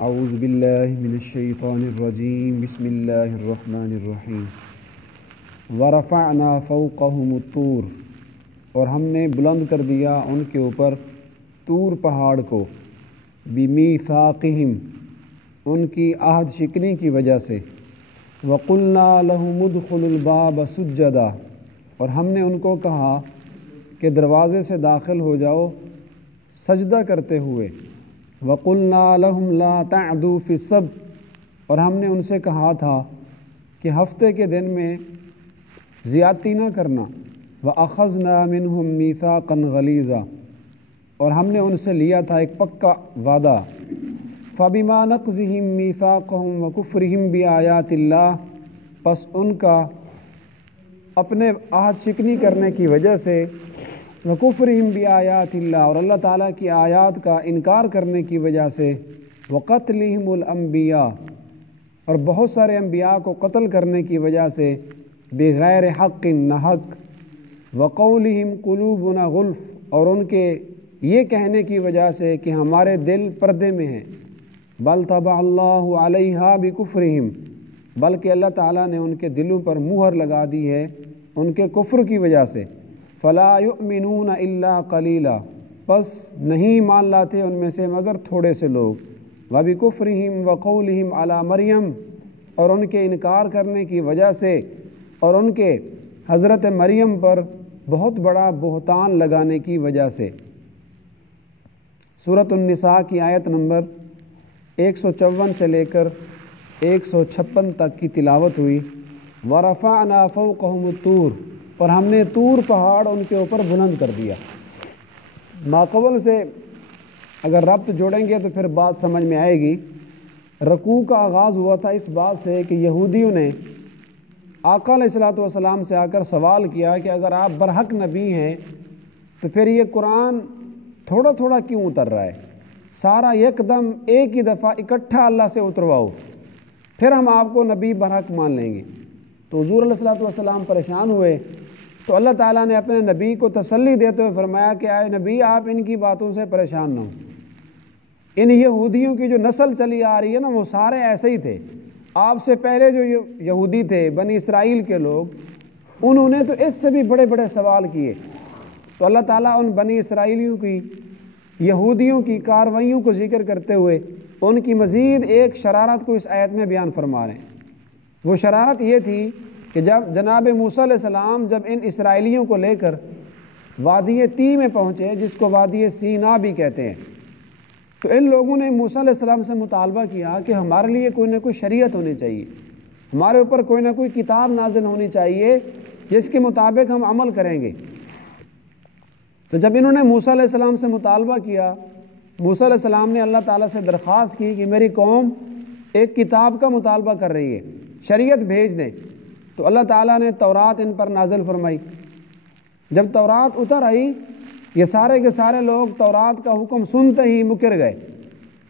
اعوذ باللہ من الشیطان الرجیم بسم اللہ الرحمن الرحیم ورفعنا فوقهم الطور، اور ہم نے بلند کر دیا ان کے اوپر طور پہاڑ کو، بمیثاقہم، ان کی عہد شکنی کی وجہ سے، وقلنا لہم ادخلوا الباب سجدا، اور ہم نے ان کو کہا کہ دروازے سے داخل ہو جاؤ سجدہ کرتے ہوئے، وقلنا لہم لا تعدوا فی السبت، اور ہم نے ان سے کہا تھا کہ ہفتے کے دن میں زیادتی نہ کرنا، وَأَخَذْنَا مِنْهُمْ مِيثَاقًا غَلِيظًا، اور ہم نے ان سے لیا تھا ایک پکا وعدہ، فَبِمَا نَقْضِهِمْ مِيثَاقَهُمْ وَكُفْرِهِمْ بِآيَاتِ اللَّهِ، پس ان کا اپنے عہد شکنی کرنے کی وجہ سے، وَكُفْرِهِمْ بِآيَاتِ اللَّهِ، اور اللہ تعالیٰ کی آیات کا انکار کرنے کی وجہ سے، وَقَتْلِهِمُ الْأَنْبِيَاءَ، اور بہت سارے انبیاء کو قتل کرنے کی وجہ سے، بغیر حق نہ حق، وَقَوْلِهِمْ قُلُوبُنَا غُلْفٌ، اور ان کے یہ کہنے کی وجہ سے کہ ہمارے دل پردے میں ہیں، بل طبع اللہ علیہا بکفرہم، بلکہ اللہ تعالیٰ نے ان کے دلوں پر مہر لگا دی ہے ان کے کفر کی وجہ سے، فلا یؤمنون الا قلیلا، پس نہیں مان لاتے ان میں سے مگر تھوڑے سے لوگ، وبکفرہم وقولہم علی مریم، اور ان کے انکار کرنے کی وجہ سے اور ان کے حضرت مریم پر بہت بڑا بہتان لگانے کی وجہ سے۔ سورۃ النساء کی آیت نمبر 154 سے لے کر 156 تک کی تلاوت ہوئی۔ وَرَفَعْنَا فَوْقَهُمُ الطُّورَ، اور ہم نے طور پہاڑ ان کے اوپر بلند کر دیا۔ ماقبل سے اگر ربط جوڑیں گے تو پھر بات سمجھ میں آئے گی۔ رکوع کا آغاز ہوا تھا اس بات سے کہ یہودیوں نے آقا علیہ الصلوۃ والسلام سے آ کر سوال کیا کہ اگر آپ برحق نبی ہیں تو پھر یہ قرآن تھوڑا تھوڑا کیوں اتر رہا ہے؟ سارا یک دم ایک ہی دفعہ اکٹھا اللہ سے اترواؤ، پھر ہم آپ کو نبی برحق مان لیں گے۔ تو حضور علیہ الصلوۃ والسلام پریشان ہوئے، تو اللہ تعالیٰ نے اپنے نبی کو تسلی دیتے ہوئے فرمایا کہ اے نبی، آپ ان کی باتوں سے پریشان نہ ہوں۔ ان یہودیوں کی جو نسل چلی آ رہی ہے نا، وہ سارے ایسے ہی تھے۔ آپ سے پہلے جو یہودی تھے، بنی اسرائیل کے لوگ، انہوں نے تو اس سے بھی بڑے بڑے سوال کیے۔ تو اللہ تعالیٰ ان بنی اسرائیلیوں کی، یہودیوں کی کارروائیوں کو ذکر کرتے ہوئے ان کی مزید ایک شرارت کو اس آیت میں بیان فرما رہے ہیں۔ وہ شرارت یہ تھی کہ جب جناب موسیٰ علیہ السلام جب ان اسرائیلیوں کو لے کر وادی تی میں پہنچے، جس کو وادی سینا بھی کہتے ہیں، تو ان لوگوں نے موسیٰ علیہ السلام سے مطالبہ کیا کہ ہمارے لیے کوئی نہ کوئی شریعت ہونی چاہیے، ہمارے اوپر کوئی نہ کوئی کتاب نازل ہونی چاہیے جس کے مطابق ہم عمل کریں گے۔ تو جب انہوں نے موسیٰ علیہ السلام سے مطالبہ کیا، موسیٰ علیہ السلام نے اللہ تعالیٰ سے درخواست کی کہ میری قوم ایک کتاب کا مطالبہ کر رہی ہے، شریعت بھیج دیں۔ تو اللہ تعالیٰ نے تورات ان پر نازل فرمائی۔ جب تورات اتر آئی، یہ سارے کے سارے لوگ تورات کا حکم سنتے ہی مکر گئے،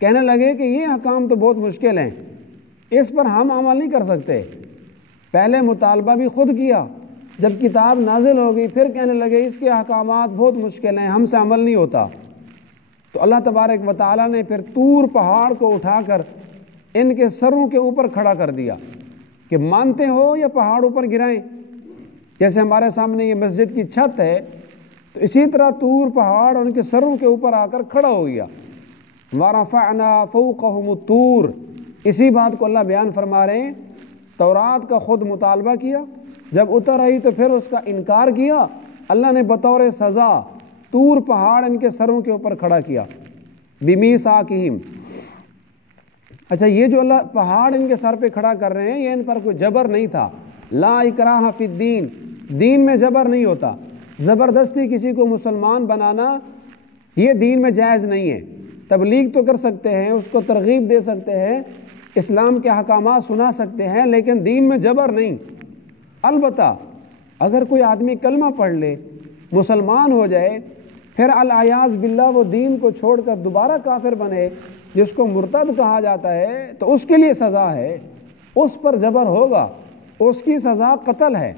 کہنے لگے کہ یہ احکام تو بہت مشکل ہیں، اس پر ہم عمل نہیں کر سکتے۔ پہلے مطالبہ بھی خود کیا، جب کتاب نازل ہو گئی پھر کہنے لگے اس کے احکامات بہت مشکل ہیں، ہم سے عمل نہیں ہوتا۔ تو اللہ تبارک و تعالیٰ نے پھر طور پہاڑ کو اٹھا کر ان کے سروں کے اوپر کھڑا کر دیا کہ مانتے ہو یا پہاڑ اوپر گرائیں۔ جیسے ہمارے سامنے یہ مسجد کی چھت ہے، تو اسی طرح طور پہاڑ ان کے سروں کے اوپر آ کر کھڑا ہو گیا۔ وَرَفَعْنَا فَوْقَهُمُ الطُّورَ، اسی بات کو اللہ بیان فرما رہے ہیں۔ تورات کا خود مطالبہ کیا، جب اتر آئی تو پھر اس کا انکار کیا، اللہ نے بطور سزا طور پہاڑ ان کے سروں کے اوپر کھڑا کیا، بِمِيثَاقِهِمْ۔ اچھا، یہ جو اللہ پہاڑ ان کے سر پہ کھڑا کر رہے ہیں، یہ ان پر کوئی جبر نہیں تھا۔ لا اکراہ فی الدین، دین میں جبر نہیں ہوتا، زبردستی کسی کو مسلمان بنانا یہ دین میں جائز نہیں ہے۔ تبلیغ تو کر سکتے ہیں، اس کو ترغیب دے سکتے ہیں، اسلام کے احکامات سنا سکتے ہیں، لیکن دین میں جبر نہیں۔ البتہ اگر کوئی آدمی کلمہ پڑھ لے، مسلمان ہو جائے، پھر العیاذ باللہ وہ دین کو چھوڑ کر دوبارہ کافر بنے، جس کو مرتد کہا جاتا ہے، تو اس کے لیے سزا ہے، اس پر جبر ہوگا، اس کی سزا قتل ہے۔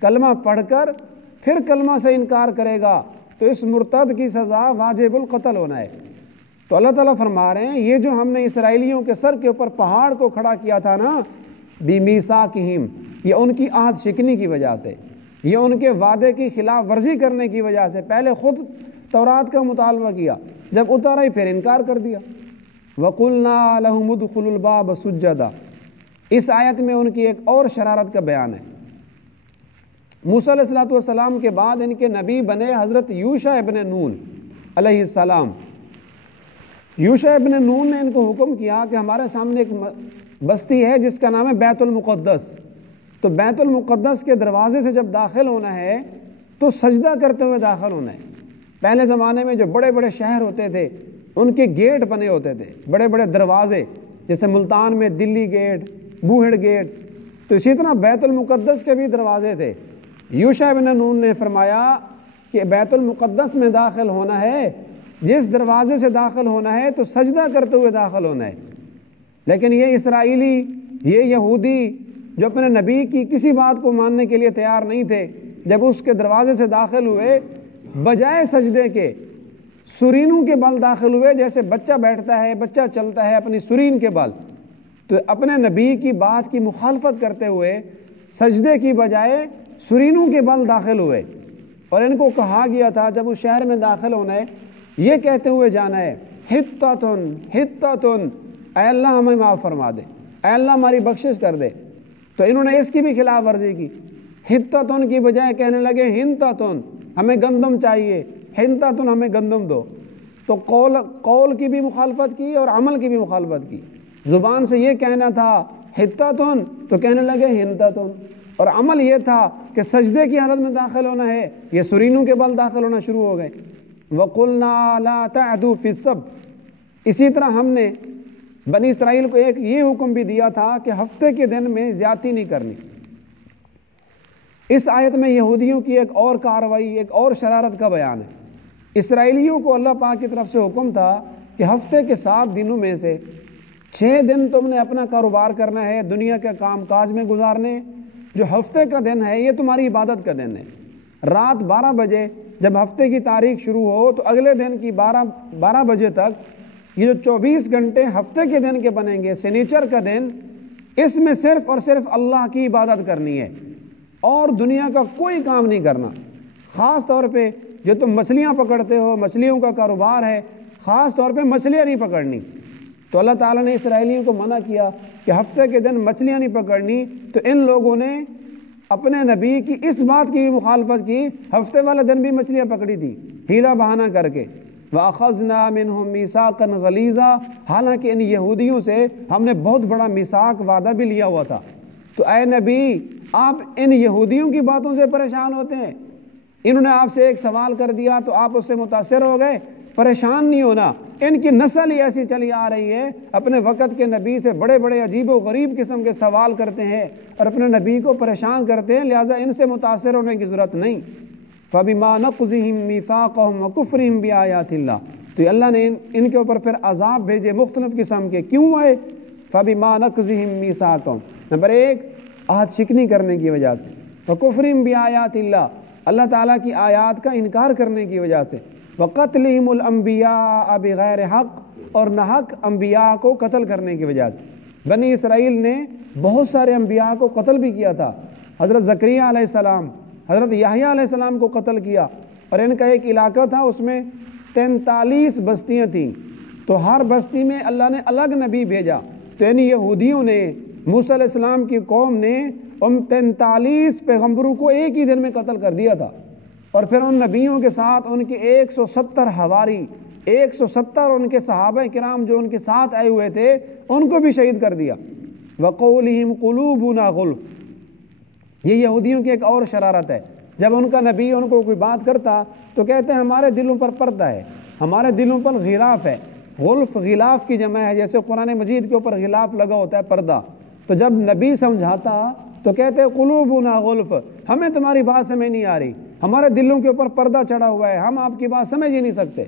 کلمہ پڑھ کر پھر کلمہ سے انکار کرے گا تو اس مرتد کی سزا واجب القتل ہونا ہے۔ تو اللہ تعالیٰ فرما رہے ہیں یہ جو ہم نے اسرائیلیوں کے سر کے اوپر پہاڑ کو کھڑا کیا تھا نا، بِمِیثَاقِہِم، یہ ان کی عہد شکنی کی وجہ سے، یہ ان کے وعدے کی خلاف ورزی کرنے کی وجہ سے، پہلے خود تورات کا مطالبہ کیا، جب اترا ہی پھر انکار کر دیا۔ وَقُلْنَا لَهُمُ ادْخُلُوا الْبَابَ سُجَّدًا، اس آیت میں ان کی ایک اور شرارت کا بیان ہے۔ موسیٰ علیہ السلام کے بعد ان کے نبی بنے حضرت یوشع ابن نون علیہ السلام۔ یوشع ابن نون نے ان کو حکم کیا کہ ہمارے سامنے ایک بستی ہے جس کا نام ہے بیت المقدس، تو بیت المقدس کے دروازے سے جب داخل ہونا ہے تو سجدہ کرتے ہوئے داخل ہونا ہے۔ پہلے زمانے میں جو بڑے بڑے شہر ہوتے تھے ان کے گیٹ بنے ہوتے تھے، بڑے بڑے دروازے، جیسے ملتان میں دلی گیٹ، بوہڑ گیٹ، تو اسی طرح بیت المقدس کے بھی دروازے تھے۔ یوشع ابن نون نے فرمایا کہ بیت المقدس میں داخل ہونا ہے، جس دروازے سے داخل ہونا ہے تو سجدہ کرتے ہوئے داخل ہونا ہے۔ لیکن یہ اسرائیلی، یہ یہودی جو اپنے نبی کی کسی بات کو ماننے کے لیے تیار نہیں تھے، جب اس کے دروازے سے داخل ہوئے، بجائے سجدے کے سرینوں کے بل داخل ہوئے، جیسے بچہ بیٹھتا ہے، بچہ چلتا ہے اپنی سرین کے بل، تو اپنے نبی کی بات کی مخالفت کرتے ہوئے سجدے کی بجائے سرینوں کے بل داخل ہوئے۔ اور ان کو کہا گیا تھا جب اس شہر میں داخل ہونا ہے یہ کہتے ہوئے جانا ہے، حطۃ حطۃ، اے اللہ ہمیں معاف فرما دے، اے اللہ ہماری بخشش کر دے۔ تو انہوں نے اس کی بھی خلاف ورزی کی، حطۃ کی بجائے کہنے لگے حنطۃ، ہمیں گندم چاہیے، حنطۃ ہمیں گندم دو۔ تو قول کی بھی مخالفت کی اور عمل کی بھی مخالفت کی۔ زبان سے یہ کہنا تھا حطۃ تو کہنے لگے حنطۃ، اور عمل یہ تھا کہ سجدے کی حالت میں داخل ہونا ہے، یہ سرینوں کے بل داخل ہونا شروع ہو گئے۔ وَقُلْنَا لَا تَعْدُوا فِي السَّبْتِ، اسی طرح ہم نے بنی اسرائیل کو ایک یہ حکم بھی دیا تھا کہ ہفتے کے دن میں زیادتی نہیں کرنی۔ اس آیت میں یہودیوں کی ایک اور کارروائی، ایک اور شرارت کا بیان ہے۔ اسرائیلیوں کو اللہ پاک کی طرف سے حکم تھا کہ ہفتے کے 7 دنوں میں سے 6 دن تم نے اپنا کاروبار کرنا ہے، دنیا کے کام کاج میں گزارنے، جو ہفتے کا دن ہے یہ تمہاری عبادت کا دن ہے۔ رات 12 بجے جب ہفتے کی تاریخ شروع ہو تو اگلے دن کی 12 بجے تک یہ جو 24 گھنٹے ہفتے کے دن کے بنیں گے، سنیچر کا دن، اس میں صرف اور صرف اللہ کی عبادت کرنی ہے اور دنیا کا کوئی کام نہیں کرنا۔ خاص طور پہ جو تم مچھلیاں پکڑتے ہو، مچھلیوں کا کاروبار ہے، خاص طور پہ مچھلیاں نہیں پکڑنی۔ تو اللہ تعالیٰ نے اسرائیلیوں کو منع کیا کہ ہفتے کے دن مچھلیاں نہیں پکڑنی، تو ان لوگوں نے اپنے نبی کی اس بات کی بھی مخالفت کی، ہفتے والے دن بھی مچھلیاں پکڑی تھی ہیلا بہانہ کر کے۔ وَأَخَذْنَا مِنْهُمْ مِيثَاقًا غَلِيظًا، حالانکہ ان یہودیوں سے ہم نے بہت بڑا میثاق وعدہ بھی لیا ہوا تھا۔ تو اے نبی آپ ان یہودیوں کی باتوں سے پریشان ہوتے ہیں، انہوں نے آپ سے ایک سوال کر دیا تو آپ اس سے متاثر ہو گئے، پریشان نہیں ہونا۔ ان کی نسل ہی ایسی چلی آ رہی ہے، اپنے وقت کے نبی سے بڑے بڑے عجیب و غریب قسم کے سوال کرتے ہیں اور اپنے نبی کو پریشان کرتے ہیں، لہٰذا ان سے متاثر ہونے کی ضرورت نہیں۔ فَبِمَا نَقْضِهِمْ مِيثَاقَهُمْ وَكُفْرِهِمْ بِآيَاتِ اللَّهِ، تو اللہ نے ان کے اوپر پھر عذاب بھیجے مختلف قسم کے، کیوں آئے؟ فَبِمَا نَقْضِهِمْ مِيثَاقَهُمْ، نمبر 1 عہد شکنی کرنے کی وجہ سے، وَكُفْرِهِمْ بِآيَاتِ اللَّهِ، اللہ تعالیٰ کی آیات کا انکار کرنے کی وجہ سے، وَقَتْلِهِمُ الْأَنْبِيَاءَ بِغَيْرِ حق، اور ناحق انبیاء کو قتل کرنے کی وجہ سے۔ بنی اسرائیل نے بہت سارے انبیاء کو قتل بھی کیا تھا، حضرت زکریا علیہ السلام، حضرت یحییٰ علیہ السلام کو قتل کیا، اور ان کا ایک علاقہ تھا اس میں 43 بستیاں تھیں، تو ہر بستی میں اللہ نے الگ نبی بھیجا۔ تو ان یہودیوں نے، موسیٰ علیہ السلام کی قوم نے ان 43 پیغمبروں کو ایک ہی دن میں قتل کر دیا تھا، اور پھر ان نبیوں کے ساتھ ان کے 170 حواری، 170 ان کے صحابہ کرام جو ان کے ساتھ آئے ہوئے تھے ان کو بھی شہید کر دیا۔ وَقَوْلِهِمْ قُلُوبُنَا غُلْفٌ، یہ یہودیوں کی ایک اور شرارت ہے، جب ان کا نبی ان کو کوئی بات کرتا تو کہتے ہیں ہمارے دلوں پر پردہ ہے، ہمارے دلوں پر غلاف ہے۔ غلف غلاف کی جمع ہے، جیسے قرآن مجید کے اوپر غلاف لگا ہوتا ہے، پردہ۔ تو جب نبی سمجھاتا تو کہتے ہیں قلوبنا غلف، ہمیں تمہاری بات سمجھ نہیں آ رہی، ہمارے دلوں کے اوپر پردہ چڑھا ہوا ہے، ہم آپ کی بات سمجھ ہی نہیں سکتے۔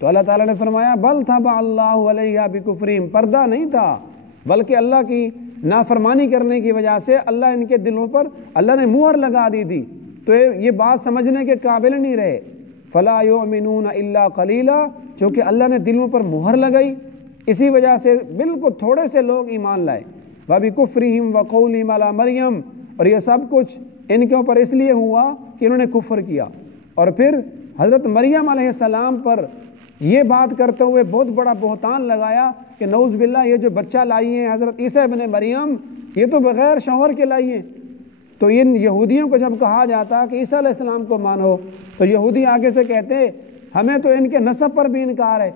تو اللہ تعالیٰ نے فرمایا بل طبع اللہ علیہا بکفرہم، پردہ نہیں تھا بلکہ اللہ کی نافرمانی کرنے کی وجہ سے اللہ ان کے دلوں پر اللہ نے مہر لگا دی تھی، تو یہ بات سمجھنے کے قابل نہیں رہے۔ فلا یؤمنون الا قلیلا، چونکہ اللہ نے دلوں پر مہر لگائی، اسی وجہ سے بالکل تھوڑے سے لوگ ایمان لائے۔ وَبِكُفْرِهِمْ وَقَوْلِهِمْ عَلَى مَرْيَمَ، اور یہ سب کچھ ان کے اوپر اس لیے ہوا کہ انہوں نے کفر کیا، اور پھر حضرت مریم علیہ السلام پر یہ بات کرتے ہوئے بہت بڑا بہتان لگایا کہ نعوذ باللہ یہ جو بچہ لائی ہیں حضرت عیسیٰ ابن مریم، یہ تو بغیر شوہر کے لائی ہیں۔ تو ان یہودیوں کو جب کہا جاتا کہ عیسیٰ علیہ السلام کو مانو، تو یہودی آگے سے کہتے ہمیں تو ان کے نسب پر بھی انکار ہے،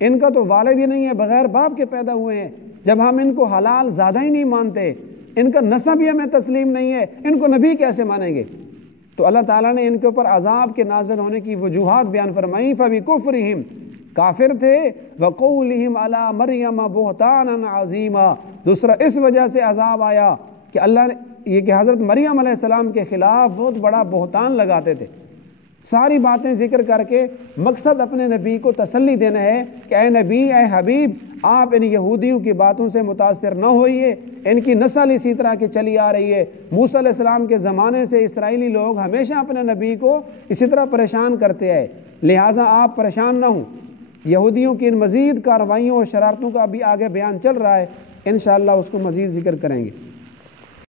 ان کا تو والد ہی نہیں ہے، بغیر باپ کے پیدا ہوئے ہیں، جب ہم ان کو حلال زیادہ ہی نہیں مانتے، ان کا نسب ہی ہمیں تسلیم نہیں ہے، ان کو نبی کیسے مانیں گے؟ تو اللہ تعالیٰ نے ان کے اوپر عذاب کے نازل ہونے کی وجوہات بیان فرمائی۔ فَبِكُفْرِهِمْ، کافر تھے، وَقَوْلِهِمْ عَلَى مَرْيَمَ بُهْتَانًا عَظِيمًا، دوسرا اس وجہ سے عذاب آیا کہ اللہ نے یہ کہ حضرت مریم علیہ السلام کے خلاف بہت بڑا بہتان لگاتے تھے۔ ساری باتیں ذکر کر کے مقصد اپنے نبی کو تسلی دینا ہے کہ اے نبی، اے حبیب، آپ ان یہودیوں کی باتوں سے متاثر نہ ہوئیے، ان کی نسل اسی طرح کی چلی آ رہی ہے۔ موسیٰ علیہ السلام کے زمانے سے اسرائیلی لوگ ہمیشہ اپنے نبی کو اسی طرح پریشان کرتے ہیں، لہٰذا آپ پریشان نہ ہوں۔ یہودیوں کی ان مزید کارروائیوں اور شرارتوں کا بھی آگے بیان چل رہا ہے، انشاءاللہ اس کو مزید ذکر کریں گے۔